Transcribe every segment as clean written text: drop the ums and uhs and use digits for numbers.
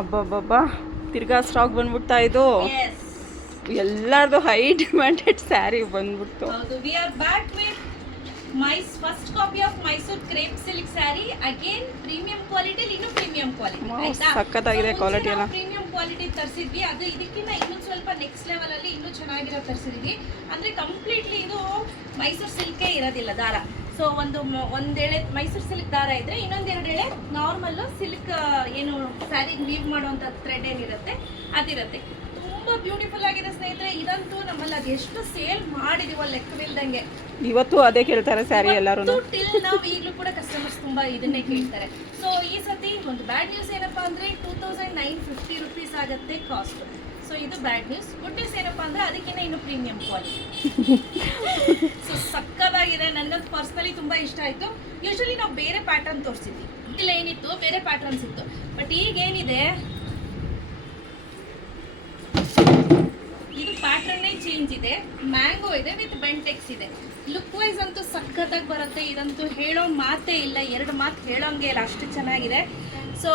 ಅಬ್ಬಬ್ಬಬ್ಬಾ ತಿರ್ಗಾ ಸ್ಟಾಕ್ ಬಂದ್ಬಿಡ್ತಾ ಇದು Yes. ಎಲ್ಲರದು ಹೈ ಡಿಮ್ಯಾಂಡೆಡ್ ಸ್ಯಾರಿ ಬಂದ್ಬಿಡ್ತು. ಹೌದು, we are back with my first copy of Mysore crepe silk saree. Again premium quality, ಇನ್ನು premium quality. Wow, ಆಯ್ತಾ? ಸಖತ್ತಾಗಿದೆ quality ಎಲ್ಲ. ಪ್ರೀಮಿಯಂ ಕ್ವಾಲಿಟಿ ತರಿಸಿದ್ವಿ, ಅದು ಇದಕ್ಕಿಂತ ಇನ್ನೊಂದು ಸ್ವಲ್ಪ ನೆಕ್ಸ್ಟ್ ಲೆವೆಲ್ ಅಲ್ಲಿ ಇನ್ನೂ ಚೆನ್ನಾಗಿರೋ ತರಿಸಿದ್ವಿ. ಅಂದ್ರೆ ಕಂಪ್ಲೀಟ್ಲಿ ಇದು ಮೈಸೂರು ಸಿಲ್ಕೇ ಇರೋದಿಲ್ಲ ದಾರ. ಸೊ ಒಂದೆಳೆ ಮೈಸೂರು ಸಿಲ್ಕ್ ದಾರ ಇದ್ರೆ ಇನ್ನೊಂದೆರಡು ಎಳೆ ನಾರ್ಮಲ್ ಸಿಲ್ಕ್ ಏನು ಸ್ಯಾರಿಗೆ ವೀವ್ ಮಾಡುವಂಥ ಥ್ರೆಡ್ ಏನಿರುತ್ತೆ ಅದಿರುತ್ತೆ. ತುಂಬಾ ಬ್ಯೂಟಿಫುಲ್ ಆಗಿದೆ ಸ್ನೇಹಿತರೆ. ಇದಂತೂ ನಮ್ಮಲ್ಲಿ ಅದೆಷ್ಟು ಸೇಲ್ ಮಾಡಿದೀವೋ ಲೆಕ್ಕವಿಲ್ದಂಗೆ. ಇವತ್ತು ಅದೇ ಕೇಳ್ತಾರೆ ಸ್ಯಾರಿ ಎಲ್ಲರೂ. ಟಿಲ್ ನಾವು ಈಗಲೂ ಕೂಡ ಕಸ್ಟಮರ್ಸ್ ತುಂಬಾ ಇದನ್ನೇ ಕೇಳ್ತಾರೆ. ಸೊ ಈ ಸತಿ ಒಂದು ಬ್ಯಾಡ್ ನ್ಯೂಸ್ ಏನಪ್ಪಾ ಅಂದ್ರೆ 2950 rupees ಆಗುತ್ತೆ ಕಾಸ್ಟ್. ಸೊ ಇದು ಬ್ಯಾಡ್ ನ್ಯೂಸ್. ಗುಡ್ ನ್ಯೂಸ್ ಏನಪ್ಪಾ ಅಂದ್ರೆ ಅದಕ್ಕಿಂತ ಇನ್ನು ಪ್ರೀಮಿಯಂ ಕ್ವಾಲಿಟಿ. ಸೊ ಸಕ್ಕದಾಗಿದೆ, ನನಗಂತೂ ಪರ್ಸನಲಿ ತುಂಬಾ ಇಷ್ಟ ಆಯ್ತು. ಯೂಶಲಿ ನಾವು ಬೇರೆ ಪ್ಯಾಟರ್ನ್ ತೋರಿಸಿದ್ವಿ, ಇಲ್ಲ ಏನಿತ್ತು ಬೇರೆ ಪ್ಯಾಟರ್ನ್ಸ್ ಇತ್ತು. ಬಟ್ ಈಗ ಏನಿದೆ ಇದು ಪ್ಯಾಟರ್ನೇ ಚೇಂಜ್ ಇದೆ. ಮ್ಯಾಂಗೋ ಇದೆ ವಿತ್ ಬೆಂಟೆಕ್ಸ್ ಇದೆ. ಲುಕ್ ವೈಸ್ ಅಂತೂ ಸಖತ್ತಾಗಿ ಬರುತ್ತೆ. ಇದಂತೂ ಹೇಳೋ ಮಾತೇ ಇಲ್ಲ, ಎರಡು ಮಾತು ಹೇಳೋಂಗೆ ಇಲ್ಲ, ಅಷ್ಟು ಚೆನ್ನಾಗಿದೆ. ಸೊ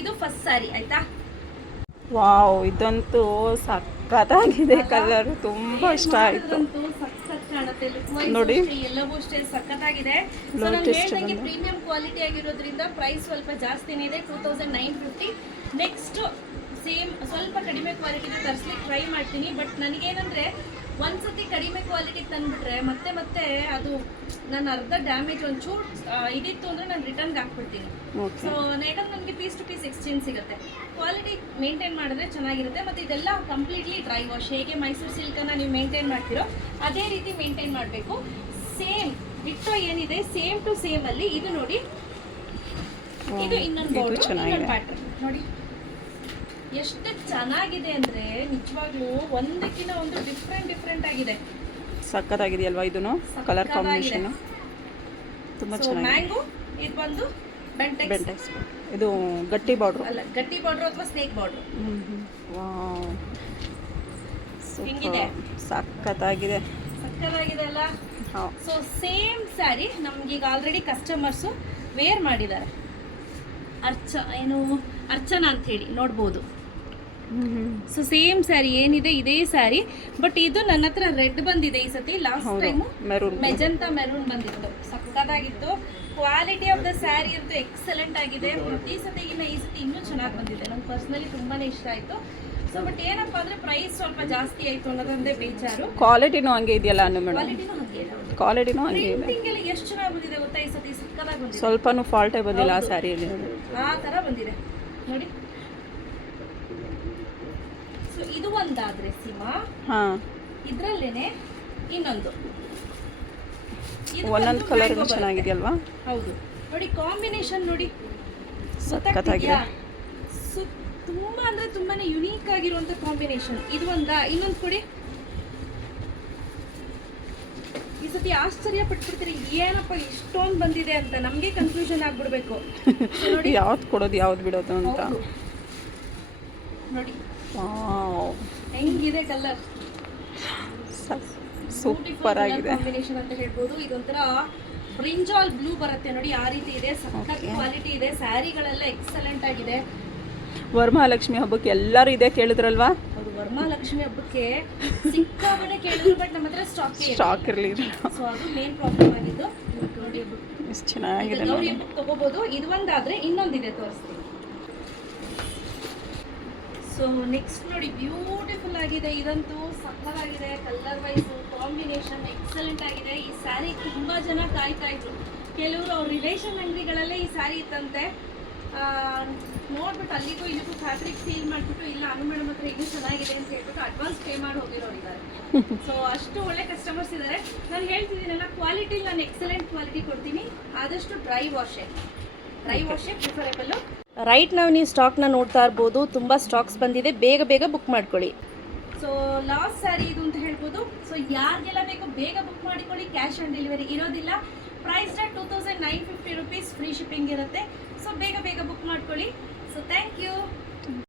ಇದು ಫಸ್ಟ್ ಸ್ಯಾರಿ ಆಯ್ತಾ. ವಾವ್, ಇದಂತೂ ಸಖತ್ತಾಗಿದೆ. ಕಲರ್ ತುಂಬಾ ಇಷ್ಟ ಆಯ್ತು ನೋಡಿ. ಎಲ್ಲವೂ ಅಷ್ಟೇ ಸಖತ್ತಾಗಿದೆ. ಸೊ ನಾನು ಹೇಳ್ದಂಗೆ ಪ್ರೀಮಿಯಂ ಕ್ವಾಲಿಟಿ ಆಗಿರೋದ್ರಿಂದ ಪ್ರೈಸ್ ಸ್ವಲ್ಪ ಜಾಸ್ತಿನೇ ಇದೆ, 2950. ನೆಕ್ಸ್ಟ್ ಸೇಮ್ ಸ್ವಲ್ಪ ಕಡಿಮೆ ಕ್ವಾಲಿಟಿನ ತರಿಸ್ಲಿಕ್ಕೆ ಟ್ರೈ ಮಾಡ್ತೀನಿ. ಬಟ್ ನನಗೇನಂದ್ರೆ ಒಂದ್ಸತಿ ಕಡಿಮೆ ಕ್ವಾಲಿಟಿ ತಂದ್ಬಿಟ್ರೆ ಮತ್ತೆ ಮತ್ತೆ ಅದು ನನ್ನ ಅರ್ಧ ಡ್ಯಾಮೇಜ್ ಒಂಚೂರು ಇದಿತ್ತು ಅಂದ್ರೆ ನಾನು ರಿಟರ್ನ್ಗೆ ಹಾಕ್ಬಿಡ್ತೀನಿ. ಸೊ ಯಾಕಂದ್ರೆ ನನಗೆ ಪೀಸ್ ಟು ಪೀಸ್ ಎಕ್ಸ್ಚೇಂಜ್ ಸಿಗುತ್ತೆ. ಕ್ವಾಲಿಟಿ ಮೇಂಟೈನ್ ಮಾಡಿದ್ರೆ ಚೆನ್ನಾಗಿರುತ್ತೆ. ಮತ್ತು ಇದೆಲ್ಲ ಕಂಪ್ಲೀಟ್ಲಿ ಡ್ರೈ ವಾಶ್. ಹೇಗೆ ಮೈಸೂರು ಸಿಲ್ಕನ್ನು ನೀವು ಮೇಂಟೈನ್ ಮಾಡ್ತೀರೋ ಅದೇ ರೀತಿ ಮೇಂಟೈನ್ ಮಾಡಬೇಕು. ಸೇಮ್ ಇಟ್ಟು ಏನಿದೆ ಸೇಮ್ ಟು ಸೇಮ್ ಅಲ್ಲಿ ಇದು ನೋಡಿ. ಇದು ಇನ್ನೊಂದು ಪ್ಯಾಟರ್ನ್ ನೋಡಿ ಎಷ್ಟು ಚೆನ್ನಾಗಿದೆ ಅಂದ್ರೆ ನಿಜವಾಗ್ಲೂ ಒಂದಕ್ಕಿಂತ ಒಂದು ಡಿಫ್ರೆಂಟ್ ಆಗಿದೆ. ಸಕ್ಕತ್ತಾಗಿದೆಯಲ್ವಾ ಇದನ್ನು ಕಲರ್ ಕಾಂಬಿನೇಷನ್ ತುಂಬಾ ಚೆನ್ನಾಗಿದೆ. ಮ್ಯಾಂಗೋ ಇದು ಬಂದು ಬೆಂಟೆಕ್ಸ್. ಇದು ಗಟ್ಟಿ ಬಾರ್ಡರ್ ಅಲ್ಲ, ಗಟ್ಟಿ ಬಾರ್ಡರ್ ಅಥವಾ ಸ್ನೇಕ್ ಬಾರ್ಡರ್. ವಾವ್, ಹಿಂಗಿದೆ, ಸಕ್ಕತ್ತಾಗಿದೆ ಅಲ್ಲ. ಸೊ ಸೇಮ್ ಸ್ಯಾರಿ ನಮ್ಗೆ ಈಗ ಆಲ್ರೆಡಿ ಕಸ್ಟಮರ್ಸು ವೇರ್ ಮಾಡಿದ್ದಾರೆ. ಅರ್ಚನಾ ಅಂತ ಹೇಳಿ ನೋಡ್ಬೋದು. ಸೊ ಸೇಮ್ ಸ್ಯಾರಿ ಏನಿದೆ ಇದೇ ಸ್ಯಾರಿ. ಬಟ್ ಇದು ನನ್ನ ಹತ್ರ ರೆಡ್ ಬಂದಿದೆ ಈ ಸತಿ. ಲಾಸ್ಟ್ ಟೈಮ್ ಮೆಜಂತಾ ಮೆರೂನ್ ಬಂದಿತ್ತು, ಸಕ್ಕದಾಗಿತ್ತು. ಕ್ವಾಲಿಟಿ ಆಫ್ ದ ಸ್ಯಾರಿ ಅಂತೂ ಎಕ್ಸಲೆಂಟ್ ಆಗಿದೆ. ಈ ಸತಿಗಿನ್ನ ಈ ಸತಿ ಇನ್ನೂ ಚೆನ್ನಾಗಿ ಬಂದಿದೆ. ನಂಗೆ ಪರ್ಸನಲಿ ತುಂಬಾನೇ ಇಷ್ಟ ಆಯ್ತು. ಸೊ ಬಟ್ ಏನಪ್ಪಾ ಅಂದ್ರೆ ಪ್ರೈಸ್ ಸ್ವಲ್ಪ ಜಾಸ್ತಿ ಆಯ್ತು ಅನ್ನೋದೊಂದೇ ಬೇಜಾರು. ಕ್ವಾಲಿಟಿನೂ ಹಂಗೆ ಇದೆಯಲ್ಲ ಕ್ವಾಲಿಟಿನೂ ಹಂಗೆ ಇದೆ. ಎಷ್ಟು ಚೆನ್ನಾಗಿ ಬಂದಿದೆ ಗೊತ್ತಾ ಈ ಸತಿ, ಸಕ್ಕದಾಗಿ ಬಂದಿದೆ. ಸ್ವಲ್ಪನೂ ಫಾಲ್ಟೇ ಬಂದಿಲ್ಲ ಆ ಸ್ಯಾರಿಯಲ್ಲಿ, ಆ ತರ ಬಂದಿದೆ ನೋಡಿ. ಸೊ ಇದು ಒಂದಾದ್ರೆ ಸೀಮಾ, ಇದ್ರಲ್ಲೇನೆ ಇನ್ನೊಂದು ಒಂದೊಂದು ಕಲರ್ ಚೆನ್ನಾಗಿದೆಯಲ್ವಾ. ಹೌದು ನೋಡಿ, ಕಾಂಬಿನೇಷನ್ ನೋಡಿ ಸಕ್ಕತ್ತಾಗಿದೆ. ತುಂಬಾ ಅಂದ್ರೆ ತುಂಬಾನೇ ಯುನೀಕ್ ಆಗಿರುವಂತ ಕಾಂಬಿನೇಷನ್. ಇದು ಇನ್ನೊಂದು ಕೊಡಿ. ಈ ಸತಿ ಆಶ್ಚರ್ಯ ಪಟ್ಬಿಡ್ತೀರಿ, ಏನಪ್ಪ ಇಷ್ಟೊಂದು ಬಂದಿದೆ ಅಂತ. ನಮ್ಗೆ ಕನ್ಫ್ಯೂಷನ್ ಆಗ್ಬಿಡ್ಬೇಕು ನೋಡಿ ಯಾವ್ದು ಕೊಡೋದು ಯಾವ್ದು ಬಿಡೋದು ಅಂತ. ನೋಡಿ ಹೆಂಗಿದೆ ಕಲರ್, ಸೂಪರ್ ಆಗಿದೆ ಕಾಂಬಿನೇಷನ್ ಅಂತ ಹೇಳ್ಬೋದು. ಇದೊಂಥರ ಬ್ರಿಂಜಾಲ್ ಬ್ಲೂ ಬರುತ್ತೆ ನೋಡಿ, ಆ ರೀತಿ ಇದೆ. ಸಖತ್ ಕ್ವಾಲಿಟಿ ಇದೆ. ಸ್ಯಾರಿಗಳೆಲ್ಲ ಎಕ್ಸಲೆಂಟ್ ಆಗಿದೆ. ವರಮಹಾಲಕ್ಷ್ಮಿ ಹಬ್ಬಕ್ಕೆ ಎಲ್ಲರೂ ಇದೆ ಕೇಳಿದ್ರಲ್ವಾ. ಹೌದು, ವರಮಹಾಲಕ್ಷ್ಮಿ ಹಬ್ಬಕ್ಕೆ ಸಿಕ್ಕಾಪಟ್ಟೆ ಕೇಳಿದ್ರು, ಬಟ್ ನಮ್ಮ ಹತ್ರ ಸ್ಟಾಕ್ ಇರಲಿಲ್ಲ. ಸೊ ಅದು ಮೇನ್ ಪ್ರಾಬ್ಲಮ್ ಆಗಿದ್ದು. ನೋಡಿ ಎಷ್ಟು ಚೆನ್ನಾಗಿದೆ. ಗೌರಿ ಹಬ್ಬಕ್ಕೆ ತಗೋಬಹುದು. ಇದು ಒಂದಾದ್ರೆ ಇನ್ನೊಂದಿದೆ, ತೋರಿಸ್ತೀನಿ. ಸೊ ನೆಕ್ಸ್ಟ್ ನೋಡಿ, ಬ್ಯೂಟಿಫುಲ್ ಆಗಿದೆ. ಇದಂತೂ ಸಕ್ಕತ್ತಾಗಿದೆ. ಕಲರ್ ವೈಸ್ ಕಾಂಬಿನೇಷನ್ ಎಕ್ಸಲೆಂಟ್ ಆಗಿದೆ. ಈ ಸ್ಯಾರಿ ತುಂಬಾ ಜನ ಕಾಯ್ತಾ ಇದ್ರು. ಕೆಲವರು ಅವ್ರ ರಿಲೇಷನ್ ಅಂಗಡಿಗಳಲ್ಲೇ ಈ ಸ್ಯಾರಿ ಇತ್ತಂತೆ, ನೋಡ್ಬಿಟ್ಟು ಅಲ್ಲಿಗೂ ಇಲ್ಲಿಗೂ ಫ್ಯಾಬ್ರಿಕ್ ಫೀಲ್ ಮಾಡಿಬಿಟ್ಟು ಇಲ್ಲ ಅನು ಮೇಡಮ್ ಹತ್ರ ಇನ್ನೂ ಚೆನ್ನಾಗಿದೆ ಅಂತ ಹೇಳ್ಬಿಟ್ಟು ಅಡ್ವಾನ್ಸ್ ಪೇ ಮಾಡಿ ಹೋಗಿರೋರಿದ್ದಾರೆ. ಸೊ ಅಷ್ಟು ಒಳ್ಳೆ ಕಸ್ಟಮರ್ಸ್ ಇದ್ದಾರೆ. ನಾನು ಹೇಳ್ತಿದ್ದೀನಲ್ಲ, ಕ್ವಾಲಿಟಿ ನಾನು ಎಕ್ಸಲೆಂಟ್ ಕ್ವಾಲಿಟಿ ಕೊಡ್ತೀನಿ. ಆದಷ್ಟು ಡ್ರೈ ವಾಶೇ ಪ್ರಿಫರೇಬಲ್. ರೈಟ್ ನಾವು ನೀವು ಸ್ಟಾಕ್ನ ನೋಡ್ತಾ ಇರ್ಬೋದು, ತುಂಬ ಸ್ಟಾಕ್ಸ್ ಬಂದಿದೆ. ಬೇಗ ಬುಕ್ ಮಾಡ್ಕೊಳ್ಳಿ. ಸೊ ಲಾಸ್ಟ್ ಸ್ಯಾರಿ ಇದು ಅಂತ ಹೇಳ್ಬೋದು. ಸೊ ಯಾರಿಗೆಲ್ಲ ಬೇಕೋ ಬೇಗ ಬುಕ್ ಮಾಡಿಕೊಳ್ಳಿ. ಕ್ಯಾಶ್ ಆನ್ ಡೆಲಿವರಿ ಇರೋದಿಲ್ಲ. ಪ್ರೈಸ್ 2950 rupees, ಫ್ರೀ ಶಿಪ್ಪಿಂಗ್ ಇರುತ್ತೆ. ಸೊ ಬೇಗ ಬುಕ್ ಮಾಡ್ಕೊಳ್ಳಿ. So thank you.